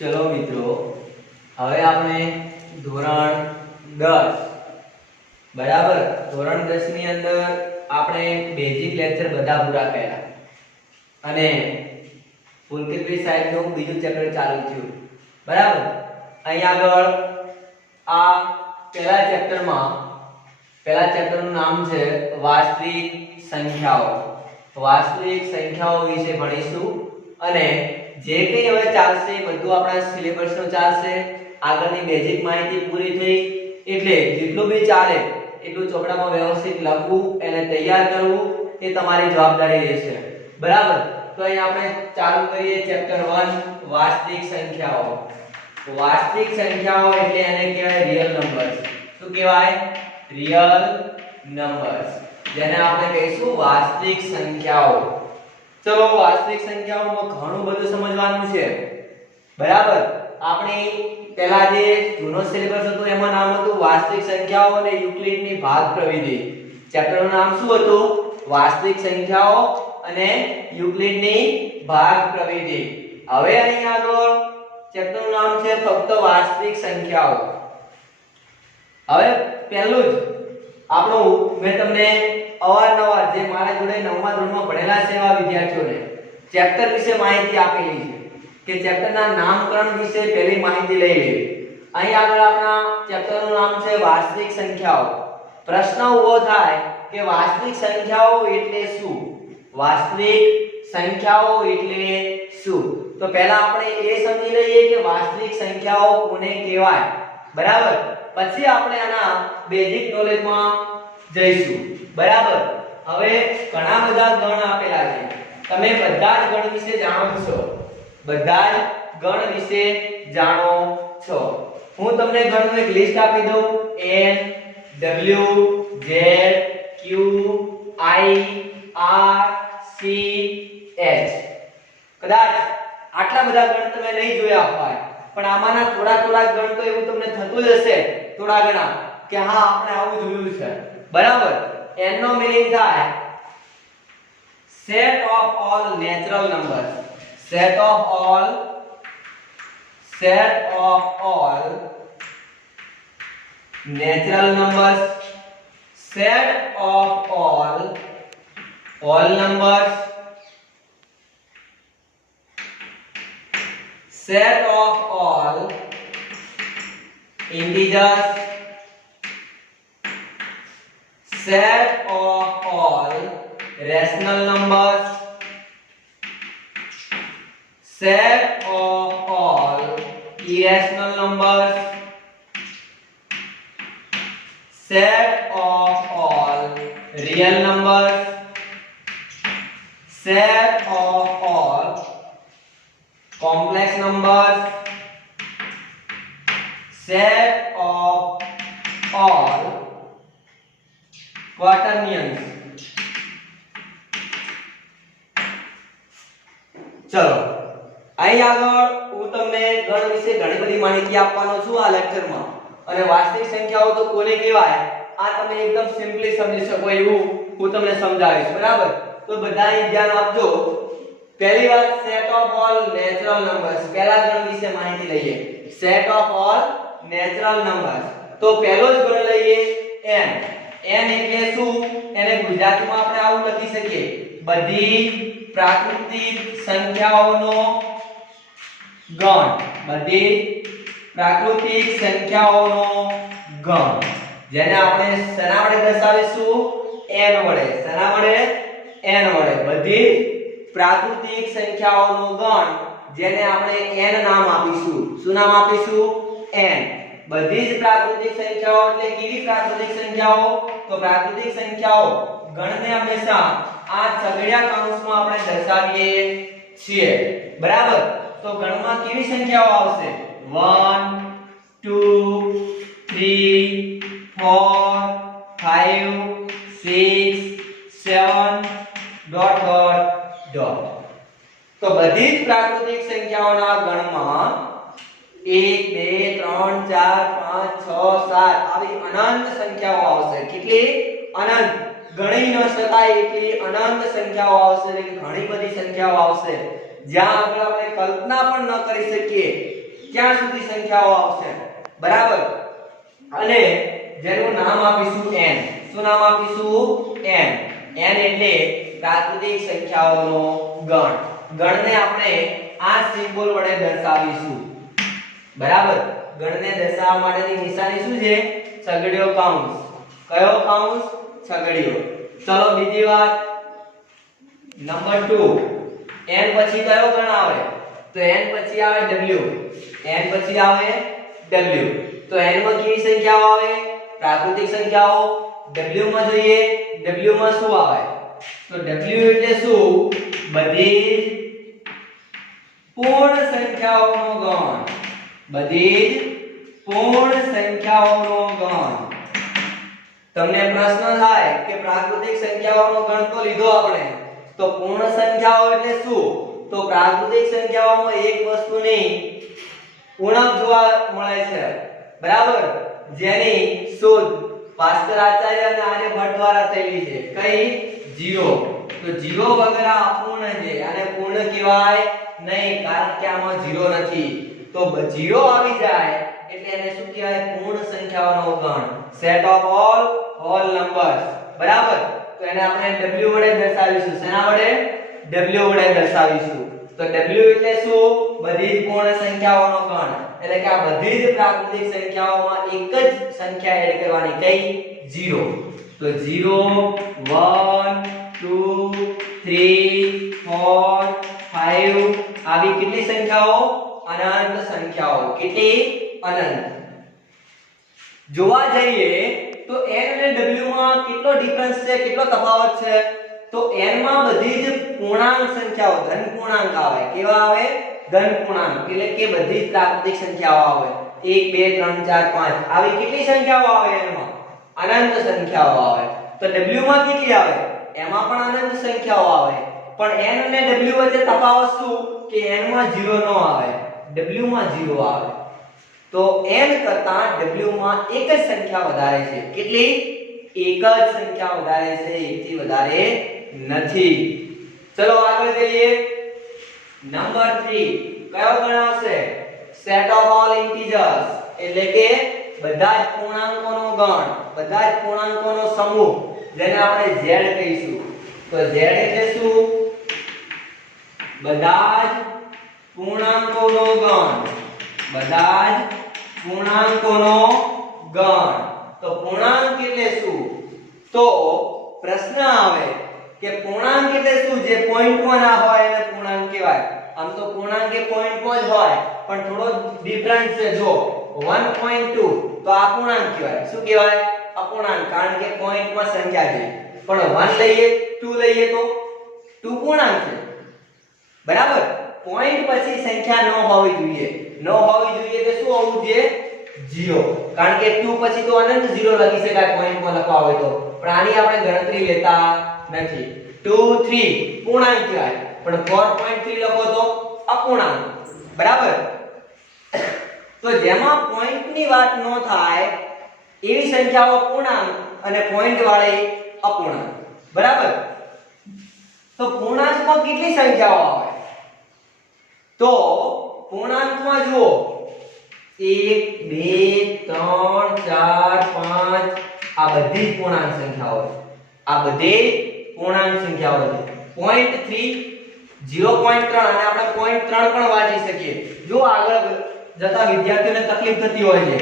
चलो मित्रों, હવે આપણે ધોરણ 10 બરાબર ધોરણ 10 ની અંદર આપણે બેઝિક લેક્ચર બધા પૂરા કર્યા અને ફૂલકીપી સાહેબનું બીજું ચેપ્ટર ચાલુ થયું બરાબર। અહીં આગળ આ પહેલા ચેપ્ટરનું નામ છે વાસ્તવિક સંખ્યાઓ। વાસ્તવિક સંખ્યાઓ વિશે ભણીશું અને જે કંઈ હવે ચાલશે બધું આપણા સિલેબસનો ચાલશે। આગળની બેઝિક માહિતી પૂરી થઈ એટલે જેટલું બી ચાલે એટલું ચોપડામાં વ્યવસ્થિત લખવું અને તૈયાર કરવું એ તમારી જવાબદારી રહેશે બરાબર। તો અહીં આપણે ચાલુ કરીએ ચેપ્ટર 1 વાસ્તવિક સંખ્યાઓ। વાસ્તવિક સંખ્યાઓ એટલે એને કહેવાય રિયલ નંબર્સ। શું કહેવાય? રિયલ નંબર્સ, જેને આપણે કહીશું વાસ્તવિક સંખ્યાઓ। ચલો વાસ્તવિક સંખ્યાઓમાં ઘણું બધું સમજવાનું છે બરાબર। આપણે પહેલા જે જૂનો સિલેબસ હતો એમાં નામ હતું વાસ્તવિક સંખ્યાઓ અને યુક્લિડની ભાગ પ્રવિધિ। ચેપ્ટરનું નામ શું હતું? વાસ્તવિક સંખ્યાઓ અને યુક્લિડની ભાગ પ્રવિધિ। હવે અહીં આગળ ચેપ્ટરનું નામ છે ફક્ત વાસ્તવિક સંખ્યાઓ। હવે પહેલું જ આપણું મેં તમને અવારનવાર જે મારા જોડે 9મા ધોરણમાં ભણેલા છે એવા વિદ્યાર્થીઓને ચેપ્ટર વિશે માહિતી આપેલી છે કે ચેપ્ટરના નામકરણ વિશે પહેલી માહિતી લઈ લેવી। અહીં આગળ આપણા ચેપ્ટરનું નામ છે વાસ્તવિક સંખ્યાઓ। પ્રશ્ન ઊભો થાય કે વાસ્તવિક સંખ્યાઓ એટલે શું? વાસ્તવિક સંખ્યાઓ એટલે શું? તો પહેલા આપણે એ સમજી લઈએ કે વાસ્તવિક સંખ્યાઓ કોને કહેવાય બરાબર। પછી આપણે આના બેઝિક નોલેજમાં જઈશું બરાબર। હવે ઘણા બધા ગણ આપેલા છે, તમે બધા જ ગણ વિશે જાણો છો, બધા જ ગણ વિશે જાણો છો। હું તમને ગણનું એક લિસ્ટ આપી દઉં, n w z q i r c h। કદાચ આટલા બધા ગણ તમે નહીં જોયા હોય પણ આમાંના થોડા ગણ તો એવું તમને થતું જ હશે થોડા ગણા કે હા આપણે આવું જોયું છે બરાબર। n નો મીનિંગ થાય set of all natural numbers। set of all natural numbers, set of all numbers, set of all integers, set of all rational numbers, set of all irrational numbers, set of all real numbers, set of all complex numbers, set of all quaternions। ચલો અહીં આગળ હું તમને ગણ વિશે ઘણી બધી માહિતી આપવાનો છું આ લેક્ચરમાં અને વાસ્તવિક સંખ્યાઓ તો કોને કહેવાય આ તમે એકદમ સિમ્પલી સમજી શકો એવું હું તમને સમજાવીશ બરાબર। તો બધાએ ધ્યાન આપજો। પહેલી વાત set of all natural numbers, પહેલા ગણ વિશે માહિતી લઈએ। Set of all natural numbers, તો પહેલો જ ગણ લઈએ n। n એટલે શું? એને ગુજરાતીમાં આપણે આવું લખી શકીએ બધી પ્રાકૃતિક સંખ્યાઓનો ગણ। બધી પ્રાકૃતિક સંખ્યાઓનો ગણ, જેને આપણે શેના વડે દર્શાવીશું? n વડે। શેના વડે? n વડે। બધી પ્રાકૃતિક સંખ્યાઓનો ગણ જેને આપણે n નામ આપીશું। શું નામ આપીશું? n। બધી જ પ્રાકૃતિક સંખ્યાઓ એટલે કેવી પ્રાકૃતિક સંખ્યાઓ? તો પ્રાકૃતિક સંખ્યાઓ ગણને હંમેશા આ છગડીયા કૌંસમાં આપણે દર્શાવીએ છીએ બરાબર। તો ગણમાં કેવી સંખ્યાઓ આવશે? 1 2 3 4 5 6 7 ડોટ ડોટ ડોટ। તો બધી જ પ્રાકૃતિક સંખ્યાઓના ગણમાં 1 2 3 4 5 6 7 આવી અનંત સંખ્યાઓ આવશે। કેટલી? અનંત, ગણી ન શકાય એટલી અનંત સંખ્યાઓ આવશે, એટલે ઘણી બધી સંખ્યાઓ આવશે જ્યાં આગળ આપણે કલ્પના પણ ન કરી શકીએ ત્યાં સુધી સંખ્યાઓ આવશે બરાબર અને જેનું નામ આપીશું n શું નામ આપીશું n n એટલે પ્રાકૃતિક સંખ્યાઓનો ગણ ગણને આપણે આ સિમ્બોલ વડે દર્શાવીશું બરાબર ગણને દર્શાવવા માટેની નિશાની શું છે છગડીયો કૌંસ કયો કૌંસ છગડીયો ચલો બીજી વાત નંબર 2 n પછી કયો ગણ આવે તો n પછી આવે w n પછી આવે w તો n માં કેવી સંખ્યાઓ આવે પ્રાકૃતિક સંખ્યાઓ w માં જોઈએ w માં શું આવે તો w એટલે શું બધી જ પૂર્ણ સંખ્યાઓનો ગણ બધી જ પૂર્ણ સંખ્યાઓનો ગણ તમને પ્રશ્ન થાય કે પ્રાકૃતિક સંખ્યાઓનો ગણ તો લીધો આપણે તો પૂર્ણ સંખ્યાઓ એટલે શું તો પ્રાકૃતિક સંખ્યાઓમાં એક વસ્તુની ઉણપ જોવા મળે છે બરાબર જેની શોધ ભાસ્કરાચાર્ય અને આર્યભટ્ટ દ્વારા થયેલી છે કઈ 0 તો 0 વગર આ અપૂર્ણ છે અને પૂર્ણ કહેવાય નહીં કારણ કે આમાં 0 નથી તો 0 આવી જાય એટલે એને શું કહેવાય પૂર્ણ સંખ્યાઓનો ગણ set of all whole numbers બરાબર તો એને આપણે w વડે દર્શાવીશું શેના વડે w વડે દર્શાવીશું તો w એટલે શું બધી જ પૂર્ણ સંખ્યાઓનો ગણ એટલે કે આ બધી જ પ્રાકૃતિક સંખ્યાઓમાં એક જ સંખ્યા એડ કરવાની કઈ 0 તો 0 1 2 3 4 5 આવી કેટલી સંખ્યાઓ અનંત સંખ્યાઓ કેટલી અનંત જોવા જઈએ તો n અને w માં કેટલો ડિફરન્સ છે કેટલો તફાવત છે તો n માં બધી જ પૂર્ણાંક સંખ્યાઓ ધન પૂર્ણાંક આવે કેવા આવે ધન પૂર્ણાંક એટલે કે બધી જ પ્રાકૃતિક સંખ્યાઓ આવે 1 2 3 4 5 આવી કેટલી સંખ્યાઓ આવે n માં અનંત સંખ્યાઓ આવે તો w માં કેટલી આવે એમાં પણ અનંત સંખ્યાઓ આવે પણ n અને w વચ્ચે તફાવત શું કે n માં 0 ન આવે w માં 0 આવે તો n કરતા w માં એક જ સંખ્યા વધારે છે કેટલી એક જ સંખ્યા વધારે છે એકથી વધારે નથી ચલો આગળ જઈએ નંબર 3 કયો ગણ આવશે સેટ ઓફ ઓલ ઇન્ટીજર્સ એટલે કે બધા જ પૂર્ણાંકોનો ગણ બધા જ પૂર્ણાંકોનો સમૂહ જેને આપણે z કહીશું તો z એટલે શું બધા જ પૂર્ણાંકોનો ગણ બધા જ પૂર્ણાંકોનો ગણ તો પૂર્ણાંક એટલે શું તો પ્રશ્ન આવે કે પૂર્ણાંક એટલે શું જે પોઈન્ટમાં ના હોય એને પૂર્ણાંક કહેવાય આમ તો પૂર્ણાંક એ પોઈન્ટમાં જ હોય પણ થોડો ડિફરન્સ છે જો 1.2 તો આ પૂર્ણાંક કહેવાય શું કહેવાય અપૂર્ણાંક કારણ કે પોઈન્ટમાં સંખ્યા છે પણ 1 લઈએ 2 લઈએ તો 2 પૂર્ણાંક છે બરાબર પોઈન્ટ પછી સંખ્યા ન હોવી જોઈએ તો શું હોવું જોઈએ 0 કારણ કે 2 પછી તો અનંત 0 લખી શકાય પોઈન્ટમાં લખવા હોય તો પણ આની આપણે ગણતરી લેતા નથી 2 3 પૂર્ણાંક કહેવાય પણ 4.3 લખો તો અપૂર્ણાંક બરાબર તો જેમાં પોઈન્ટની વાત ન થાય એવી સંખ્યાઓ પૂર્ણાંક અને પોઈન્ટ વાળી અપૂર્ણાંક બરાબર તો પૂર્ણાંકમાં કેટલી સંખ્યાઓ આવે તો પૂર્ણાંકમાં જુઓ 1 2 3 4 5 આ બધી જ પૂર્ણાંક સંખ્યાઓ આ બધી પૂર્ણાંક સંખ્યાઓ છે 0.3 0.3 અને આપણે 0.3 પણ વાંચી શકીએ જો આગળ જતા વિદ્યાર્થીઓને તકલીફ થતી હોય છે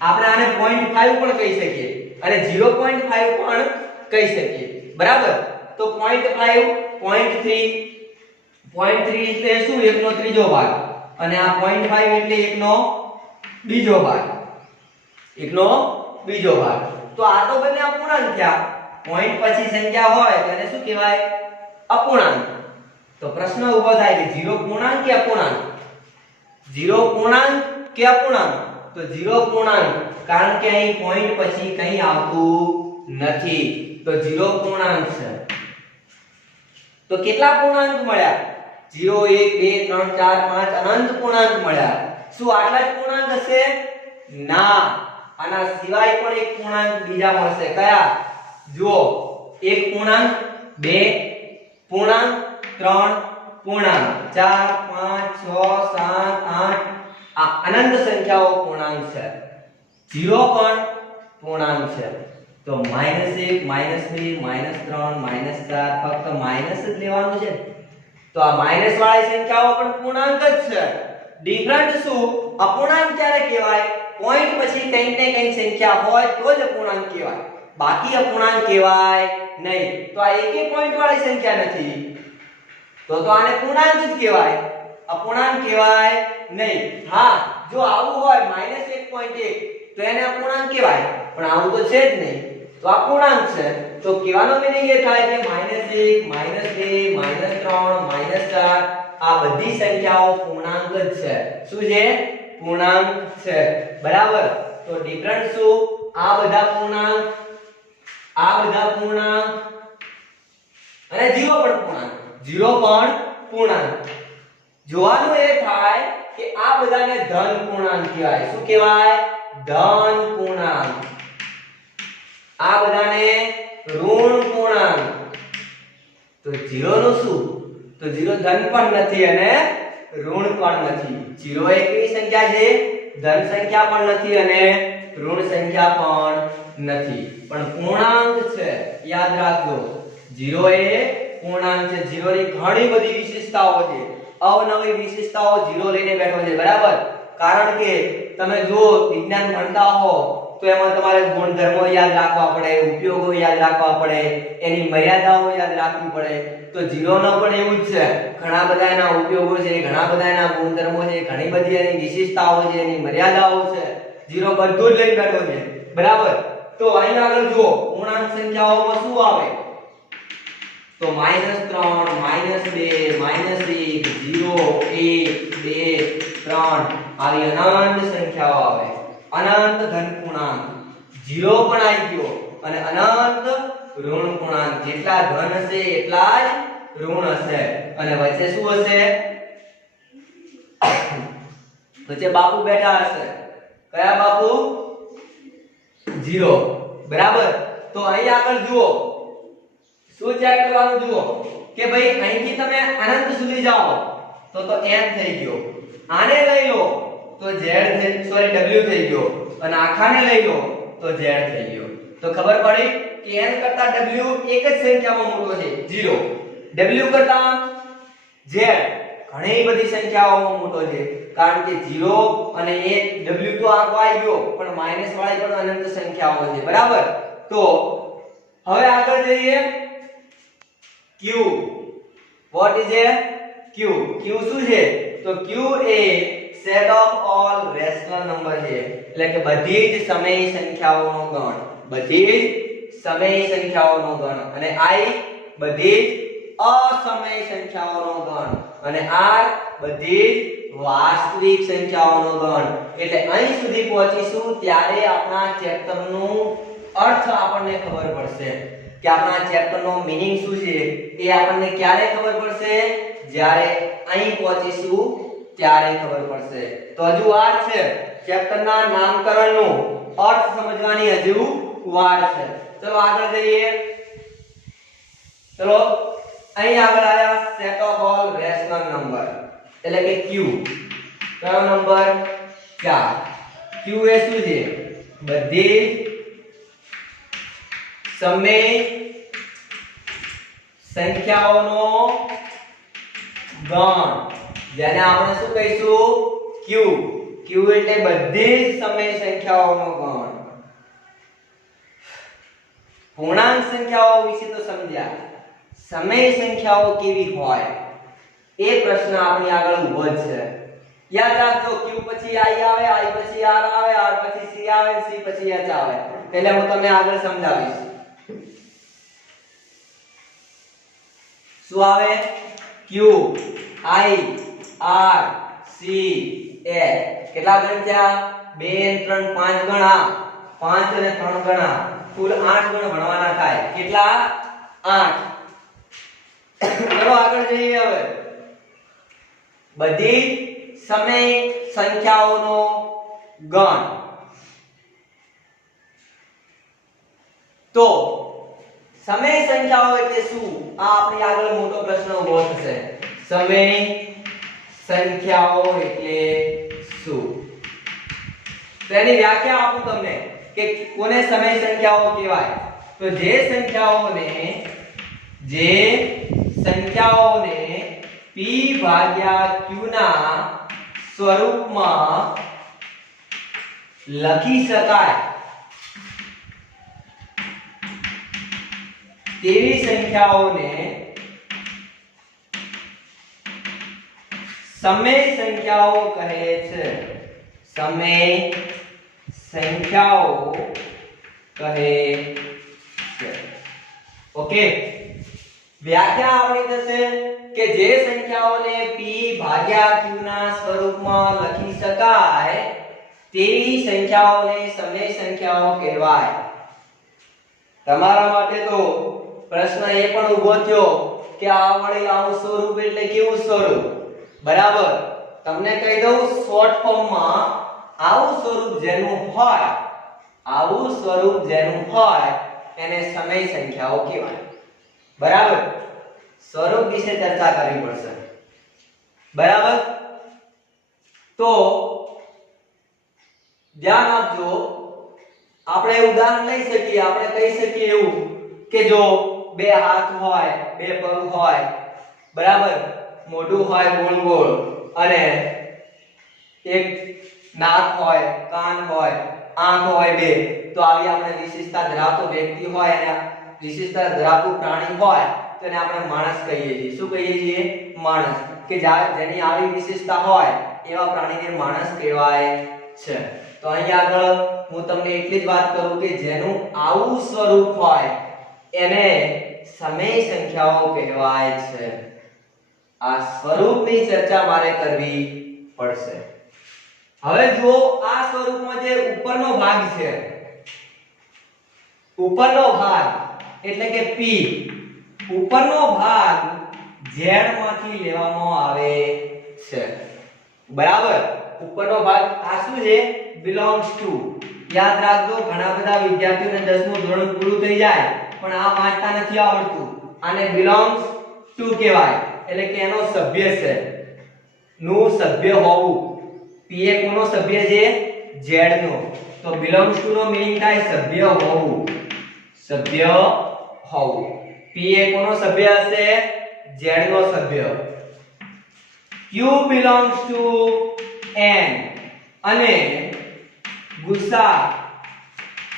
આપણે આને 0.5 પણ કહી શકીએ અને 0.5 પણ કહી શકીએ બરાબર તો 0.5 0.3 0.3 એટલે શું એકનો ત્રીજો ભાગ અને આ 0.5 એટલે એકનો બીજો ભાગ તો આ તો બંને અપૂર્ણાંક થયા પોઈન્ટ પછી સંખ્યા હોય તેને શું કહેવાય અપૂર્ણાંક તો પ્રશ્ન ઊભો થાય કે 0 પૂર્ણાંક કે અપૂર્ણાંક 0 પૂર્ણાંક કે અપૂર્ણાંક તો 0 પૂર્ણાંક કારણ કે અહીં પોઈન્ટ પછી કંઈ આવતું નથી તો 0 પૂર્ણાંક છે તો કેટલા પૂર્ણાંક મળ્યા 0 1 2 3 4 5 અનંત પૂર્ણાંક મળ્યા શું આટલા જ પૂર્ણાંક હશે ના આના સિવાય પણ એક પૂર્ણાંક બીજા મળશે કયા જુઓ એક પૂર્ણાંક 2 પૂર્ણાંક 3 પૂર્ણાંક 4 5 6 7 8 આ અનંત સંખ્યાઓ પૂર્ણાંક છે, 0 પણ પૂર્ણાંક છે. તો -1 -2 -3 -4 ફક્ત માઈનસ જ લેવાનું છે. તો આ માઈનસ વાળી સંખ્યાઓ પણ પૂર્ણાંક જ છે. ડિફરન્ટ શું? અપૂર્ણાંક ક્યારે કહેવાય? પોઈન્ટ પછી કંઈક ને કંઈક સંખ્યા હોય તો જ અપૂર્ણાંક કહેવાય, બાકી અપૂર્ણાંક કહેવાય નહીં. તો આ એકે પોઈન્ટ વાળી સંખ્યા નથી, તો આને પૂર્ણાંક જ કહેવાય, અપૂર્ણાંક કહેવાય નહીં. હા, જો આવું હોય -1.1 તો એને અપૂર્ણાંક કહેવાય, પણ આવું તો છે જ નહીં, તો આ પૂર્ણાંક છે. તો કહેવાનો મીનિંગ એ થાય કે -1 -2 -3 -4 આ બધી સંખ્યાઓ પૂર્ણાંક જ છે. શું છે? પૂર્ણાંક છે. બરાબર. તો ડિફરન્ટ શું? આ બધા પૂર્ણાંક અને 0 પણ પૂર્ણાંક, 0 પણ પૂર્ણાંક. જોવાનું એ થાય કે આ બધાને ધન પૂર્ણાંક કહેવાય. શું કહેવાય? ધન પૂર્ણાંક. આ બધાને ઋણ પૂર્ણાંક. તો 0 નું શું? તો 0 ધન પણ નથી અને ઋણ પણ નથી. 0 એ કેવી સંખ્યા છે? ધન સંખ્યા પણ નથી અને ઋણ સંખ્યા પણ નથી, પણ પૂર્ણાંક છે. યાદ રાખજો, 0 એ પૂર્ણાંક છે. 0 ની ઘણી બધી વિશેષતાઓ છે, અવનવી વિશેષતાઓ 0 લઈને બેઠો છે. બરાબર. કારણ કે તમે જો વિજ્ઞાન ભણતા હો તો એમાં તમારે ગુણધર્મો યાદ રાખવા પડે, ઉપયોગો યાદ રાખવા પડે, એની મર્યાદાઓ યાદ રાખવી પડે. તો 0 નો પણ એવું જ છે. ઘણા બધા એના ઉપયોગો છે, ઘણા બધા એના ગુણધર્મો છે, ઘણી બધી એની વિશેષતાઓ છે, એની મર્યાદાઓ છે. 0 બધું જ લઈને બેઠો છે. બરાબર. તો અહીં આગળ જુઓ, પૂર્ણાંક સંખ્યાઓમાં શું આવે? તો -3 -2 -1 0 1 2 3 આવી અનંત સંખ્યાઓ આવે. અનંત ધન પૂર્ણાંક. 0 પણ આવી ગયો અને અનંત ઋણ પૂર્ણાંક. જેટલા ધન હશે એટલા જ ઋણ હશે અને વચ્ચે શું હશે? વચ્ચે બાપુ બેઠા હશે. કયા બાપુ? 0. બરાબર. તો અહીં આગળ જુઓ, શું ચેક કરવાનું? જુઓ કે ભાઈ અહીંથી તમે અનંત સુધી જાઓ તો n થઈ ગયો, આને લઈ લો તો w થઈ ગયો, અને આખાને લઈ લો તો z થઈ ગયો. તો ખબર પડી કે n કરતા w એક જ સંખ્યામાં મોટો છે 0, w કરતા z ઘણી બધી સંખ્યાઓમાં મોટો છે. કારણ કે 0 અને 1 w તો આખો આવી ગયો, પણ માઈનસ વાળી પણ અનંત સંખ્યાઓ છે. બરાબર. તો હવે આગળ જઈએ. q, what is a q? q શું છે? તો q A set of all rational number છે, એટલે કે બધી જ સમય સંખ્યાઓનો ગણ, બધી જ સમય સંખ્યાઓનો ગણ. અને i બધી જ અસમય સંખ્યાઓનો ગણ, અને r બધી જ વાસ્તવિક સંખ્યાઓનો ગણ. એટલે અહીં સુધી પહોંચીશું ત્યારે આપણા ચેપ્ટરનો અર્થ આપણને ખબર પડશે કે આપણા ચેપ્ટરનો મીનિંગ શું છે. એ આપણને ક્યારે ખબર પડશે? જ્યારે અહીં પહોંચીશું ત્યારે ખબર પડશે. તો હજુ વાર છે. ચેપ્ટરના નામકરણનો અર્થ સમજવાની હજુ વાર છે. ચલો આગળ જઈએ. ચલો અહીં આગળ આયા set of all rational number, એટલે કે q. કયો નંબર? 4. q એ શું છે? બધી સમય સંખ્યાઓનો ગણ, જેને આપણે શું કહીશું? q. q એટલે બધી સમય સંખ્યાઓનો ગણ. પૂર્ણાંક સંખ્યાઓ વિશે તો સમજ્યા, સમય સંખ્યાઓ કેવી હોય એ પ્રશ્ન આપણી આગળ ઊભો જ છે. યાદ રાખજો, q પછી i આવે, i પછી r આવે, r પછી c આવે, c પછી h આવે. એટલે હું તમને આગળ સમજાવીશ. શું આવે? q, i, r, c, h. કેટલા ગણ થયા? 2 3 5 ગણા, 5 અને 3 ગણા, કુલ 8 ગણ ભણવાના થાય. કેટલા? 8. ચલો આગળ જઈએ. હવે બધી સમય સંખ્યાઓનો ગણ. તો સમય સંખ્યાઓ એટલે શું? આ આપણી આગળ મોટો પ્રશ્ન ઉભો થશે. સમય સંખ્યાઓ એટલે શું? તો એની વ્યાખ્યા આપું તમને કે કોને સમય સંખ્યાઓ કહેવાય. તો જે સંખ્યાઓને p ભાગ્યા q ના સ્વરૂપમાં લખી શકાય તેવી સંખ્યાઓને સમય સંખ્યાઓ કહે છે. સમય સંખ્યાઓ કહે છે. ઓકે, વ્યાખ્યા આપણી થશે કે જે સંખ્યાઓને p ભાગ્યા q ના સ્વરૂપમાં લખી શકાય તેવી સંખ્યાઓને સમય સંખ્યાઓ કહેવાય. તમારા માટે તો પ્રશ્ન એ પણ ઊભો થયો કે આ વળી આવું સ્વરૂપ એટલે કેવું સ્વરૂપ? બરાબર, તમને કહી દઉં શોર્ટ ફોર્મમાં આવું સ્વરૂપ જેનું હોય એને સમય સંખ્યાઓ કહેવાય. બરાબર, સ્વરૂપ વિશે ચર્ચા કરવી પડશે. બરાબર, તો ધ્યાન આપજો. આપણે ઉદાહરણ લઈ શકીએ, આપણે કહી શકીએ એવું કે જો બે હાથ હોય, બે પગ હોય, બરાબર, મોઢું હોય ગોળ ગોળ અને એક નાક હોય, કાન હોય, આંખ હોય બે, તો આવી આપણે વિશેષતા ધરાવતો વ્યક્તિ હોય અને વિશેષતા ધરાવતું પ્રાણી હોય તો એને આપણે માણસ કહીએ છીએ. શું કહીએ છીએ? માણસ. કે જેની આવી વિશેષતા હોય એવા પ્રાણીને માણસ કહેવાય છે. તો અહીં આગળ હું તમને એટલી જ વાત કરું કે જેનું આવું સ્વરૂપ હોય એને સમય સંખ્યાઓ કહેવાય છે. આ સ્વરૂપની ચર્ચા મારે કરવી પડશે. હવે જો આ સ્વરૂપમાં જે ઉપરનો ભાગ છે, ઉપરનો ભાગ એટલે કે p, ઉપરનો ભાગ z માંથી લેવામાં આવે છે. બરાબર, ઉપરનો ભાગ આ શું છે? belongs to. યાદ રાખજો, ઘણા બધા વિદ્યાર્થીઓને 10મું ધોરણ પૂરું થઈ જાય પણ આ વાંચતા નથી આવડતું. આને belongs to કહેવાય, એટલે કે એનો સભ્ય છે, નું સભ્ય હોવું. p એ કોનો સભ્ય છે? z નો. તો belongs to નો મીનિંગ થાય સભ્ય હોવું. સભ્ય હોવું. p એ કોનો સભ્ય હશે? z નો સભ્ય. q belongs to n અને ગુસા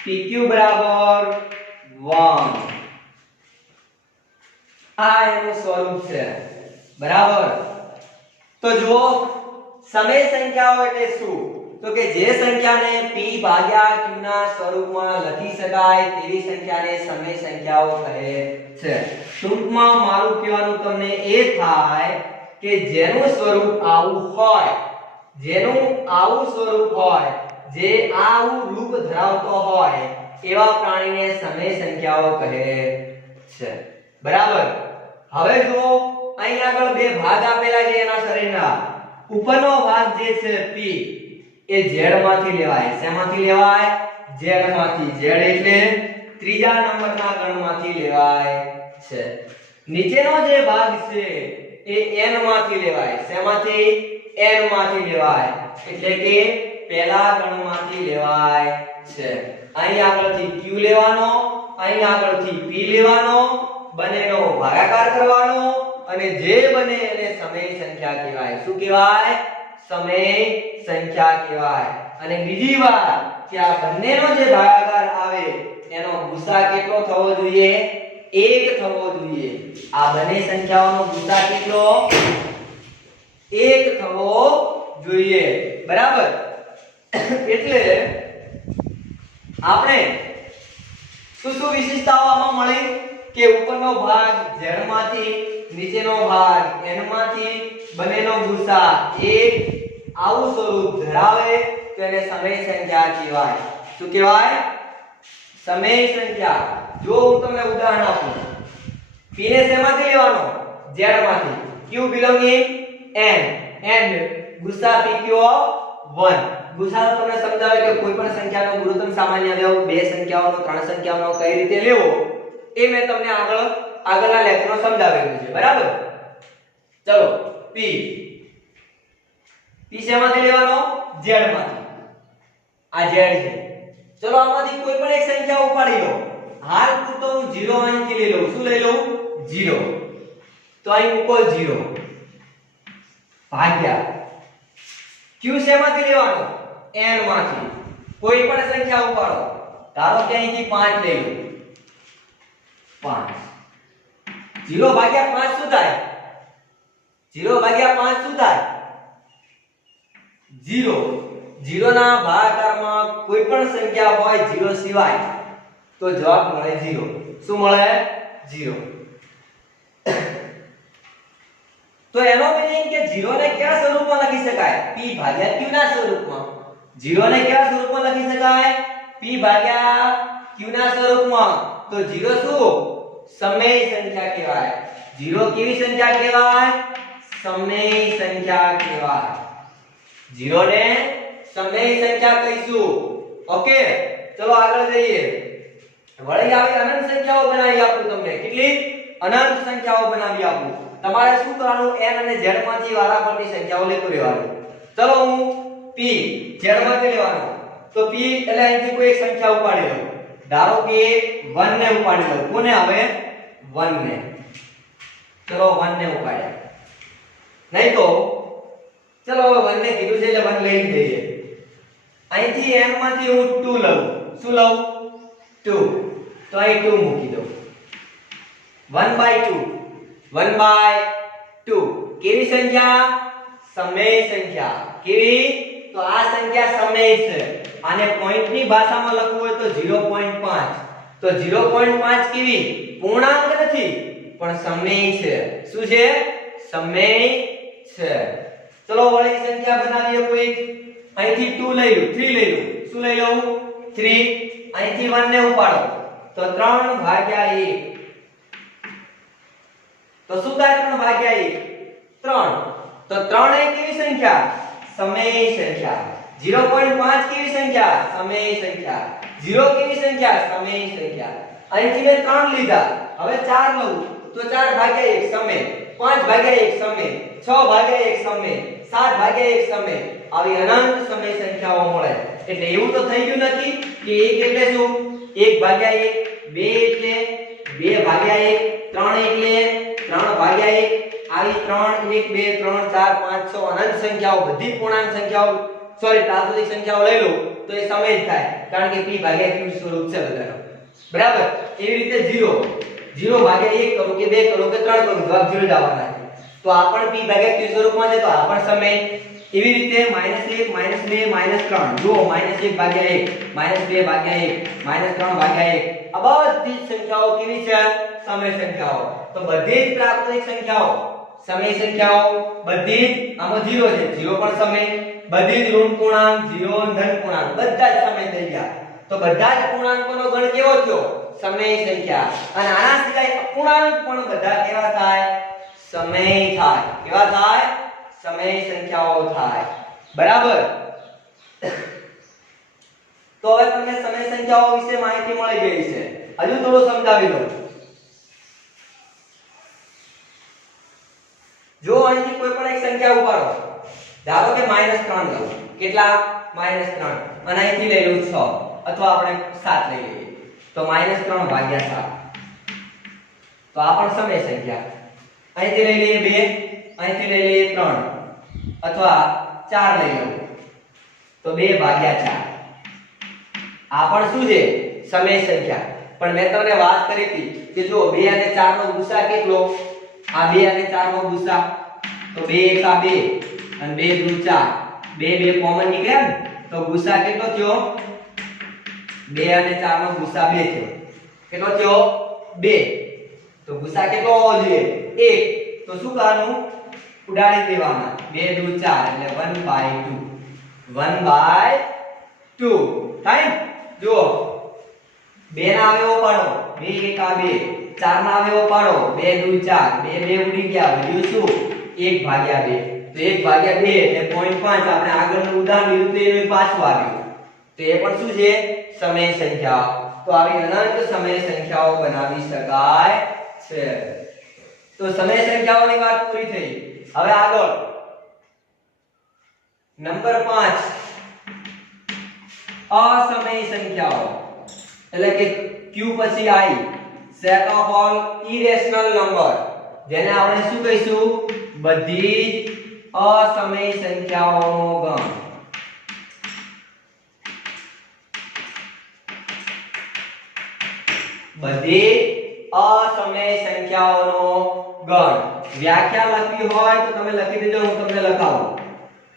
pq બરાબર 1. આ એનું સ્વરૂપ છે. બરાબર, તો જો સમય સંખ્યાઓ એટલે શું? તો કે જે સંખ્યાને p ભાગ્યા q ના સ્વરૂપમાં લખી શકાય તેવી સંખ્યાને સમય સંખ્યાઓ કહે છે. ટૂંકમાં મારું કહેવાનું તમને એ થાય કે જેનું સ્વરૂપ આવું હોય, જે આવું રૂપ ધરાવતો હોય એવા પ્રાણીને સમય સંખ્યાઓ કહે છે. બરાબર, હવે જો અહીં આગળ બે ભાગ આપેલા છે એના શરીરના. ઉપરનો ભાગ જે છે p એ z માંથી લેવાય. શેમાંથી લેવાય? z માંથી. z એટલે ત્રીજા નંબરના ગણમાંથી લેવાય છે. નીચેનો જે ભાગ છે એ n માંથી લેવાય. શેમાંથી? n માંથી લેવાય, એટલે કે પહેલા ગણમાંથી લેવાય છે. અહીં આગળથી q લેવાનો, અહીં આગળથી p લેવાનો, બંનેનો ભાગાકાર કરવાનો અને જે બને એને સમય સંખ્યા કહેવાય. શું કહેવાય? સમય સંખ્યા કહેવાય. અને બીજી વાત કે આ બંનેનો જે ભાગાકાર આવે એનો ગુસા કેટલો થવો જોઈએ? 1 થવો જોઈએ. આ બંને સંખ્યાઓનો ગુસા કેટલો? 1 થવો જોઈએ. બરાબર, એટલે આપણે શું વિશેષતાઓ આમાં મળી કે ઉપરનો ભાગ z માંથી, નીચેનો ભાગ n માંથી, બંનેનો ગુસા 1 આવું સ્વરૂપ ધરાવે તો એને સમય સંખ્યા કહેવાય. શું કહેવાય? સમય સંખ્યા. જો હું તમને ઉદાહરણ આપું, p ને શેમાંથી લેવાનો? z માંથી. q belonging n and ગુસા pq of 1. ગુસા તમને સમજાવે કે કોઈ પણ સંખ્યાનો ગુણોત્તર સામાન્ય અવયવ બે સંખ્યાઓનો, ત્રણ સંખ્યાઓનો કઈ રીતે લેવો એ મેં તમને આગળના લેક્ચરમાં સમજાવેલું છે. બરાબર, ચલો p શેમાંથી લેવાનો? z z માંથી આ z છે ચલો આમાંથી કોઈ પણ એક સંખ્યા ઉપાડી લો હાલ પૂરતો હું 0 અહીંથી લઈ લઉં શું લઈ લઉં 0 તો અહીં મૂકો 0 ભાગ્યા q શેમાંથી લેવાનો n માંથી કોઈ પણ સંખ્યા ઉપાડો ધારો કે અહીંથી 5 લઈ લો 5 0 ભાગ્યા 5 શું થાય 0 ભાગ્યા 5 શું થાય 0 0 ના ભાગાકારમાં કોઈ પણ સંખ્યા હોય 0 સિવાય તો જવાબ મળે 0 શું મળે 0 તો એનો મીનિંગ કે 0 ને કયા સ્વરૂપમાં લખી શકાય p ભાગ્યા q ના સ્વરૂપમાં 0 ને કયા સ્વરૂપમાં લખી શકાય p ભાગ્યા q ના સ્વરૂપમાં તો 0 શું સમય સંખ્યા કહેવાય 0 કેવી સંખ્યા કહેવાય સમય સંખ્યા કહેવાય 0 ને સમય સંખ્યા કહીશું ઓકે ચલો આગળ જઈએ વળી આવી અનંત સંખ્યાઓ બનાવી આપું તમને કેટલી અનંત સંખ્યાઓ બનાવી આપું તમારે શું કરવાનું n અને z માંથી વારાફરતી સંખ્યાઓ લેતો રહેવાનું ચલો હું p z માંથી લેવાનો તો p એટલે અહીંથી કોઈ એક સંખ્યા ઉપાડી લઉં ધારો કે 1 ને ઉપાડી લઉં કોને હવે 1 ને ચલો 1 ને ઉપાડ્યા નહીં તો ચલો હવે 1 ને કીધું છે એટલે 1 લઈ લઈએ અહીંથી n માંથી હું 2 લઉં શું લઉં 2 તો અહીં 2 મૂકી દઉં 1/2 1/2 કેવી સંખ્યા સમય સંખ્યા કેવી તો આ સંખ્યા સમય છે આને પોઈન્ટ ની ભાષામાં લખવું હોય તો 0.5 તો 0.5 કેવી પૂર્ણાંક નથી પણ સમય છે શું છે સમય છે ચલો વળી સંખ્યા બનાવીએ કોઈ અહીંથી 2 લઈ લો 3 લઈ લો શું લઈ લઉં 3 અહીંથી 1 ને ઉપાડો તો 3/1 તો શું થાય 3/1 3 તો 3 એ કેવી સંખ્યા સમય સંખ્યા 0.5 કેવી સંખ્યા સમય સંખ્યા 0 કેવી સંખ્યા સમય સંખ્યા અહીંથી મેં 3 લીધા હવે 4 લઉં તો 4/1 સમય 5/1 સમય 6/1 સમય 7/1 સમય આવી અનંત સમય સંખ્યાઓ મળે એટલે એવું તો થઈ ગયું નથી કે 1 એટલે શું 1/1 2 એટલે 2/1 3 એટલે 3/1 આવી 3 1 2 3 4 5 6 અનંત સંખ્યાઓ બધી પૂર્ણાંક સંખ્યાઓ સોરી પ્રાકૃતિક સંખ્યાઓ લઈ લો તો એ સમય જ થાય કારણ કે p ભાગ્યા q સ્વરૂપ છે બધાનો બરાબર એવી રીતે 0/1 કરું કે 2 કરું કે 3 કરું જવાબ 0 જ આવવાના છે તો આ પણ p ભાગ્યા q સ્વરૂપમાં છે તો આ પણ સમય એવી રીતે -1 -2 -3 જુઓ -1/1 -2/1 -3/1 આ બધી જ સંખ્યાઓ કેવી છે સમય સંખ્યાઓ તો બધી જ પ્રાકૃતિક સંખ્યાઓ સમય સંખ્યાઓ બધી જ આમાં 0 છે 0 પણ સમય બધી જ ઋણ પૂર્ણાંક 0 ધન પૂર્ણાંક બધા જ સમય થઈ ગયા તો બધા જ પૂર્ણાંકોનો ગણ કેવો થયો સમય સંખ્યા અને આના સિવાય અપૂર્ણાંક પણ બધા કેવા થાય સમય થાય કેવા થાય સમય સંખ્યાઓ થાય બરાબર તો હવે તમને સમય સંખ્યાઓ વિશે માહિતી મળી ગઈ છે હજુ થોડું સમજાવી દઉં જો અહીંથી કોઈ પણ એક સંખ્યા ઉપાડો ધારો કે -3 લો કેટલા -3 અને અહીંથી લઈ લઉં 6 અથવા આપણે 7 લઈ લઈએ તો -3/7 તો આ પણ સમય સંખ્યા અહીંથી લઈ લઈએ 2 અહીંથી લઈ લઈએ 3 અથવા 4 લઈ લઉં તો 2/4 આ પણ શું છે સમય સંખ્યા પણ મેં તમને વાત કરી હતી કે જો 2 અને 4 નો ગુસા કેટલો આ 2 અને 4 નો ગુસા તો 2 1 આ 2 અને 2 2 4 2 કોમન નીકળ્યા ને તો ગુસા કેટલો થયો 2 અને 4 નો ગુસા 2 થયો કેટલો થયો 2 તો ગુસા કેટલો હોવો જોઈએ 1 તો શું કરવાનું ઉડાડી દેવાના 2 2 4 એટલે 1/2 થાય જુઓ 2 ના અવયવો પાડો 2 1 આ 2 4 ના અવયવો પાડો 2 2 4 2 ઉડી ગયા વધ્યું શું 1/2 તો 1/2 એટલે 0.5 આપણે આગળનું ઉદાહરણ લીધું તો એનું પાછું આવ્યું તો એ પણ શું છે સમય સંખ્યા તો આવી અનંત સમય સંખ્યાઓ બનાવી શકાય છે તો સમય સંખ્યાઓની વાત પૂરી થઈ હવે આગળ નંબર 5 અસમય સંખ્યાઓ એટલે કે q પછી i set of all irrational number જેને આપણે શું કહીશું બધી જ અસમય સંખ્યાઓનો ગણ બધી અસમય સંખ્યાઓનો ગણ વ્યાખ્યા લખવી હોય તો તમે લખી દેજો હું તમને લખાવું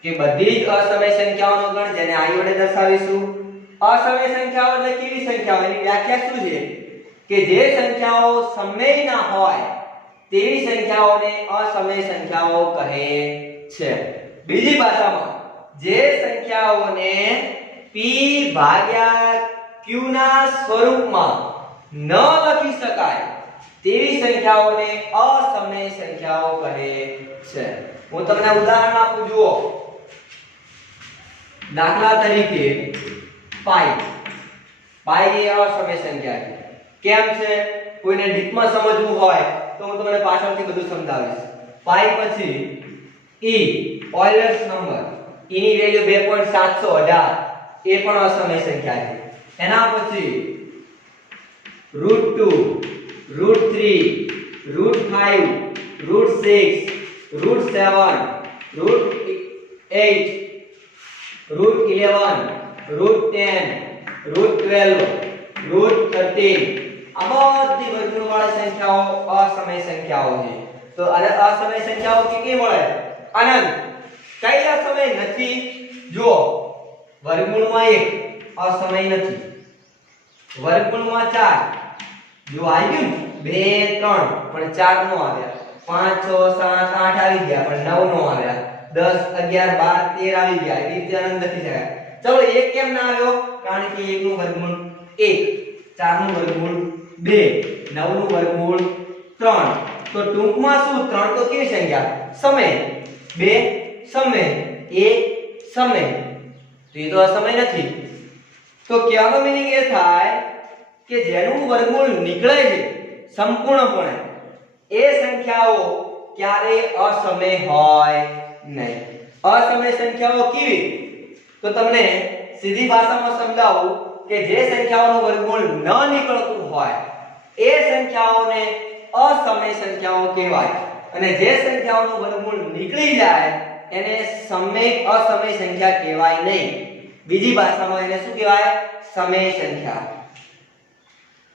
કે બધી જ અસમય સંખ્યાઓનો ગણ જેને i વડે દર્શાવીશું અસમય સંખ્યાઓ એટલે કેવી સંખ્યાઓ એની વ્યાખ્યા શું છે કે જે સંખ્યાઓ સમય ના હોય તેવી સંખ્યાઓને અસમય સંખ્યાઓ કહે છે બીજી ભાષામાં જે સંખ્યાઓને p ભાગ્યા q ના સ્વરૂપમાં ન લખી શકાય તેવી સંખ્યાઓને અસમય સંખ્યાઓ કહે છે હું તમને ઉદાહરણ આપું જુઓ દાખલા તરીકે પાઈ એ અસમય સંખ્યા છે કેમ છે કોઈને ડીપમાં સમજવું હોય તો હું તમને પાછળથી બધું સમજાવીશ પાઈ પછી e ઓઇલર્સ નંબર e ની વેલ્યુ 2.718 એ પણ અસમય સંખ્યા છે એના પછી √2 √3 √5 √6 √7 √8 √11 √10 √12 √13 આ બધી વર્ગમૂળવાળી સંખ્યાઓ અસમય સંખ્યાઓ છે તો અને અસમય સંખ્યાઓ કેટલી મળે અનંત કઈ અસમય નથી જો વર્ગમૂળમાં 1 અસમય નથી વર્ગમૂળમાં 4 જો આવી ગયું 2 3 પણ 4 નો આવ્યા 5 6 7 8 આવી ગયા પણ 9 નો આવ્યા 10 11 12 13 આવી ગયા એ રીતે અનંત લખી શકાય ચલો 1 કેમ ના આવ્યો કારણ કે 1 નું વર્ગમૂળ 1 4 નું વર્ગમૂળ 2 9 નું વર્ગમૂળ 3 તો ટૂંકમાં શું 3 તો કેવી સંખ્યા સમય 2 સમય 1 સમય તો એ તો અસમય નથી તો કહેવાનો મીનિંગ એ થાય કે જેનું વર્ગમૂળ નીકળે છે સંપૂર્ણપણે એ સંખ્યાઓ ક્યારેય અસમય હોય નહીં અસમય સંખ્યાઓ કેવી તો તમને સીધી ભાષામાં સમજાવું કે જે સંખ્યાઓનું વર્ગમૂળ ન નીકળતું હોય એ સંખ્યાઓને અસમય સંખ્યાઓ કહેવાય અને જે સંખ્યાઓનું વર્ગમૂળ નીકળી જાય એને અસમય સંખ્યા કહેવાય નહીં બીજી ભાષામાં એને શું કહેવાય સમય સંખ્યા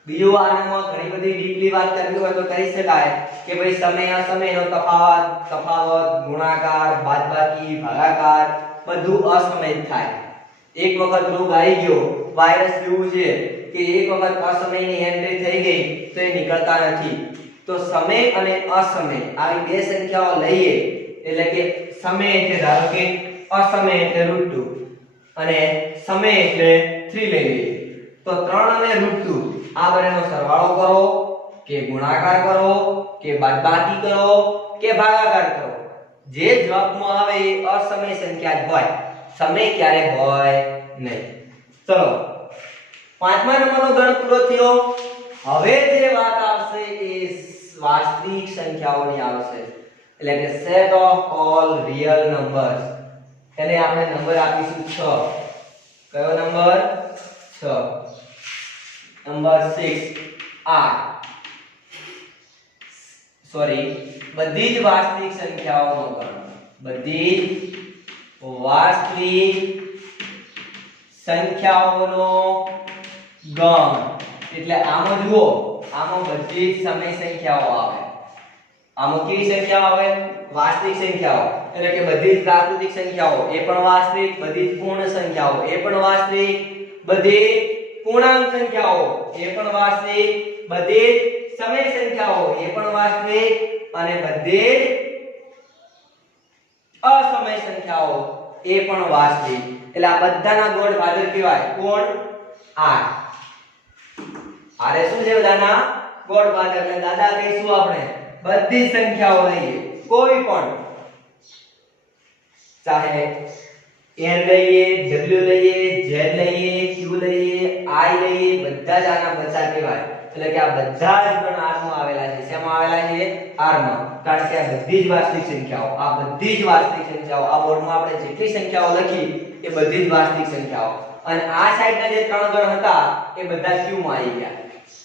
બીજું આનામાં ઘણી બધી ડીપલી વાત કરવી હોય તો કરી શકાય કે ભાઈ સમય અસમયનો તફાવત ગુણાકાર બાદબાકી ભાગાકાર બધું અસમય થાય એક વખત રોગ આવી ગયો વાયરસ જેવું છે કે એક વખત અસમયની એન્ટ્રી થઈ ગઈ તો એ નીકળતા નથી તો સમય અને અસમય આવી બે સંખ્યાઓ લઈએ એટલે કે સમય એટલે ધારો કે અસમય એટલે √2 અને સમય એટલે 3 લઈએ તો 3 અને √2 આ બંનેનો સરવાળો કરો કે ગુણાકાર કરો કે બાદબાકી કરો કે ભાગાકાર કરો જે જવાબમાં આવે એ અસમય સંખ્યા જ હોય સમય ક્યારે હોય નહીં ચલો પાંચમા નંબરનો ગણ પૂરો થયો હવે જે વાત આવશે એ વાસ્તવિક સંખ્યાઓની આવશે એટલે કે set of all real numbers એને આપણે નંબર આપીશું 6 કયો નંબર 6 નંબર 6 આ સોરી બધી જ વાસ્તવિક સંખ્યાઓનો ગણ બધી જ વાસ્તવિક સંખ્યાઓનો ગણ એટલે આમાં જુઓ આમાં બધી જ સમય સંખ્યાઓ આવે આમાં કેવી સંખ્યાઓ આવે વાસ્તવિક સંખ્યાઓ એટલે કે બધી જ પ્રાકૃતિક સંખ્યાઓ એ પણ વાસ્તવિક બધી જ પૂર્ણ સંખ્યાઓ એ પણ વાસ્તવિક બધી પૂર્ણાંક સંખ્યાઓ એ પણ વાસ્તવિક બધી જ સમય સંખ્યાઓ એ પણ વાસ્તવિક અને બધી જ અસમય સંખ્યાઓ એ પણ વાસ્તવિક એટલે આ બધાના ગોળ ભાજક કહેવાય કોણ 8 આરે શું છે બધાના ગોળ ભાજક એટલે દાદા કહીશું આપણે બધી સંખ્યાઓ લઈએ કોઈ પણ ચાહે n લઈએ w લઈએ z લઈએ q લઈએ i લઈએ બધા જ આના બચ્ચા કહેવાય એટલે કે આ બધા જ ગણ r માં આવેલા છે શેમાં આવેલા છે r માં કારણ કે આ બધી જ વાસ્તવિક સંખ્યાઓ આ બોર્ડમાં આપણે જેટલી સંખ્યાઓ લખી એ બધી જ વાસ્તવિક સંખ્યાઓ અને આ સાઈડના જે ત્રણ ગણ હતા એ બધા Q માં આવી ગયા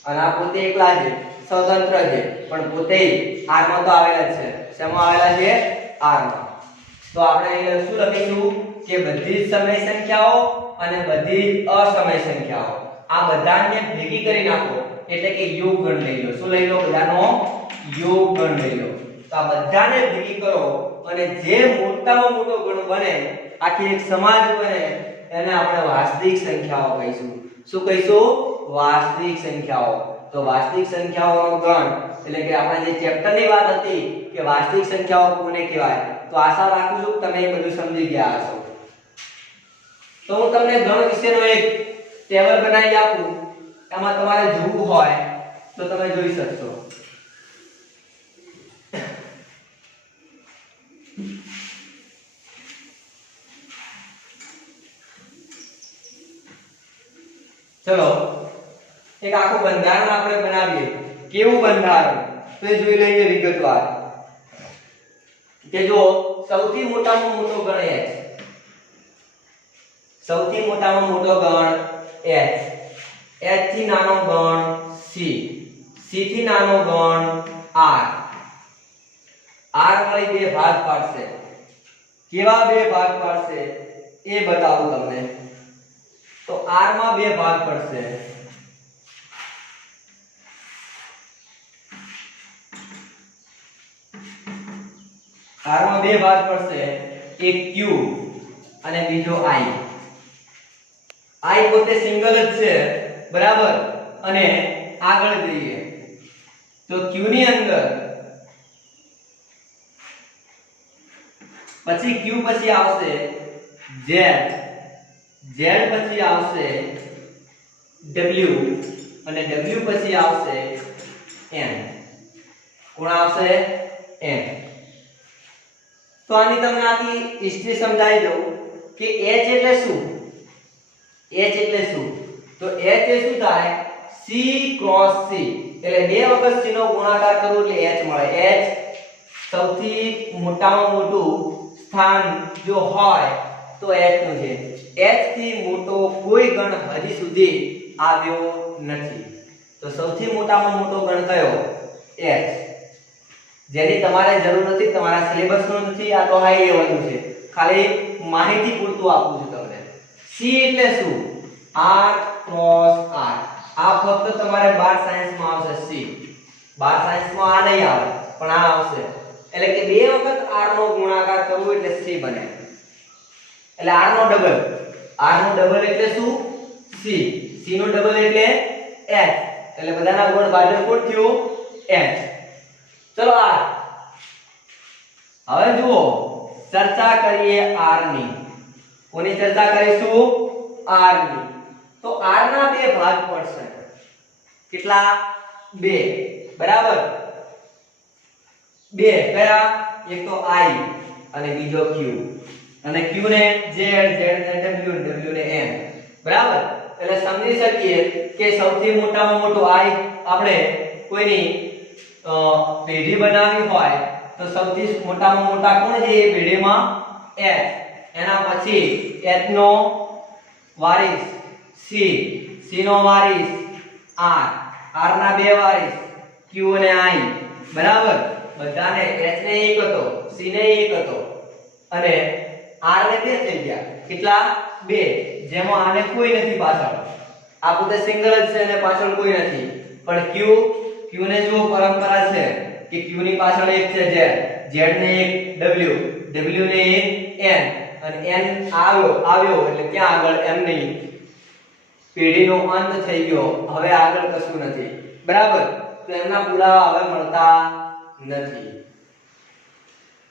અને આ પોતે એકલા છે સ્વતંત્ર છે પણ પોતે R માં તો આવેલા છે શેમાં આવેલા છે R માં તો આપણે અહીં શું લખીશું કે બધી જ સમય સંખ્યાઓ અને બધી જ અસમય સંખ્યાઓ આ બધાને ભેગી કરી નાખો એટલે કે યોગ ગણ લઈ લો શું લઈ લો બધાનો યોગ ગણ લઈ લો તો આ બધાને ભેગી કરો અને જે મોટામાં મોટો ગણ બને આખી એક સમાજ બને એને આપણે વાસ્તવિક સંખ્યાઓ કહીશું શું કહીશું વાસ્તવિક સંખ્યાઓ તો વાસ્તવિક સંખ્યાઓનો ગણ એટલે કે આપણે જે ચેપ્ટરની વાત હતી કે વાસ્તવિક સંખ્યાઓ કોને કહેવાય તો આશા રાખું છું તમે એ બધું સમજી ગયા હશો તો હું તમને ગણ વિશેનો એક ટેબલ બનાવી આપું એમાં તમારે જોવું હોય તો તમે જોઈ શકશો ચલો એક આખું બંધારણ આપણે બનાવીએ કેવું બંધારણ તો એ જોઈ લઈએ વિગતવાર કે જો સૌથી મોટામાં મોટો ગણ h સૌથી મોટામાં મોટો ગણ h h થી નાનો ગણ c c થી નાનો ગણ r r વળી બે ભાગ પાડશે કેવા બે ભાગ પાડશે એ બતાવું તમને તો r માં બે ભાગ પડશે r માં બે ભાગ પડશે એક q અને બીજો i પોતે સિંગલ જ છે બરાબર અને આગળ જઈએ તો q ની અંદર પછી q પછી આવશે z પછી આવશે w અને w પછી આવશે n કોણ આવશે n તો આની તમને આખી હિસ્ટ્રી સમજાવી દઉં કે h એટલે શું h એટલે શું તો h એ શું થાય c ક્રોસ c એટલે બે વખત c નો ગુણાકાર કરવો એટલે h મળે h સૌથી મોટામાં મોટું સ્થાન જો હોય તો h નું છે h થી મોટો કોઈ ગણ હજી સુધી આવ્યો નથી તો સૌથી મોટામાં મોટો ગણ કયો h જેની તમારે જરૂર નથી તમારા સિલેબસનો નથી આ તો હાઈ લેવલનું છે ખાલી માહિતી પૂરતું આપું છું તમને c એટલે શું r ક્રોસ r આ ફક્ત તમારે 12 સાયન્સમાં આવશે c 12 સાયન્સમાં આ નહીં આવે પણ આ આવશે એટલે કે બે વખત r નો ગુણાકાર કરવો એટલે c બને એટલે r નો ડબલ એટલે શું c નો ડબલ એટલે h એટલે બધાના ગુણ ભાજન કોણ થયું h ચલો r હવે જુઓ ચર્ચા કરીએ r ની કોની ચર્ચા કરીશું r ની તો r ના બે ભાગ પડશે કેટલા બે બરાબર બે કયા એક તો i અને બીજો q અને q ને z ને w ને n બરાબર એટલે સમજી શકીએ કે સૌથી મોટામાં મોટો i આપણે કોઈની પેઢી બનાવી હોય તો સૌથી મોટામાં મોટા કોણ છે એ પેઢીમાં h એના પછી h નો વારિસ c નો વારિસ r ના બે વારિસ q અને i બરાબર બધાને h ને એક હતો c ને એક હતો અને r ને બે થઈ ગયા કેટલા બે જેમાં આને કોઈ નથી પાછળ આ પોતે સિંગલ જ છે અને પાછળ કોઈ નથી પણ q ને જો પરંપરા છે કે q ની પાછળ એક છે z ને એક w ને એક n અને n આવ્યો એટલે ક્યાં આગળ m નહીં પેઢીનો અંત થઈ ગયો હવે આગળ કશું નથી બરાબર તો એમના પુરાવા હવે મળતા નથી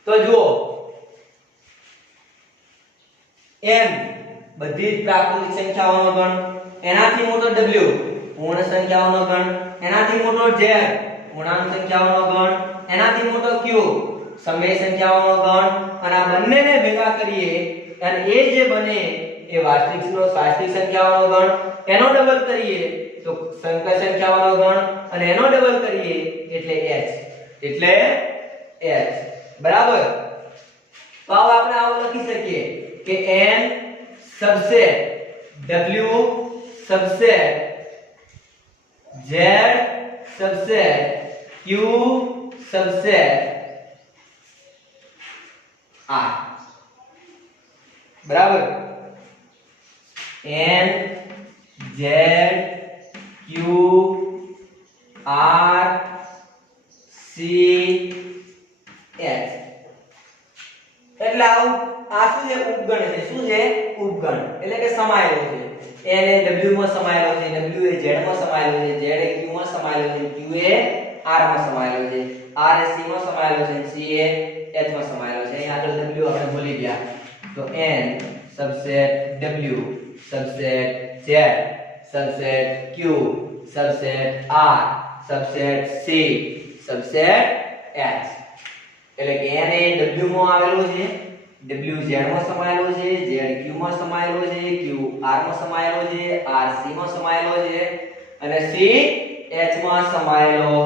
તો જુઓ n બધી જ પ્રાકૃતિક સંખ્યાઓનો ગણ એનાથી મોટો w પૂર્ણ સંખ્યાઓનો ગણ એનાથી મોટો z પૂર્ણાંક સંખ્યાઓનો ગણ એનાથી મોટો q સમય સંખ્યાઓનો ગણ અને આ બંનેને ભેગા કરીએ અને એ જે બને એ વાસ્તવિક સંખ્યાઓનો ગણ એનો ડબલ કરીએ તો સંકર સંખ્યાઓનો ગણ અને એનો ડબલ કરીએ એટલે h બરાબર તો હવે આપણે આવું લખી શકીએ કે n subset W subset Z subset Q subset R बराबर N Z Q R C H એટલે આ શું છે ઉપગણ છે શું છે ઉપગણ એટલે કે સમાયેલો છે n એ w માં સમાયેલો છે w એ z માં સમાયેલો છે z એ q માં સમાયેલો છે q એ r માં સમાયેલો છે r એ c માં સમાયેલો છે c એ h માં સમાયેલો છે અહીં આગળ w આપણે ભૂલી ગયા તો n subset w subset z subset q subset r subset c subset h એટલે કે n એ w માં આવેલો છે w z માં સમાયેલો છે z q માં સમાયેલો છે q r માં સમાયેલો છે r c માં સમાયેલો છે અને c h માં સમાયેલો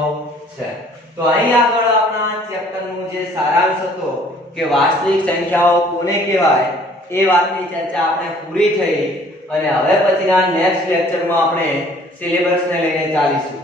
છે તો અહીં આગળ આપણા ચેપ્ટરનું જે સારાંશ હતો કે વાસ્તવિક સંખ્યાઓ કોને કહેવાય એ વાતની ચર્ચા આપણે પૂરી થઈ અને હવે પછીના નેક્સ્ટ લેક્ચરમાં આપણે સિલેબસને લઈને ચાલીશું।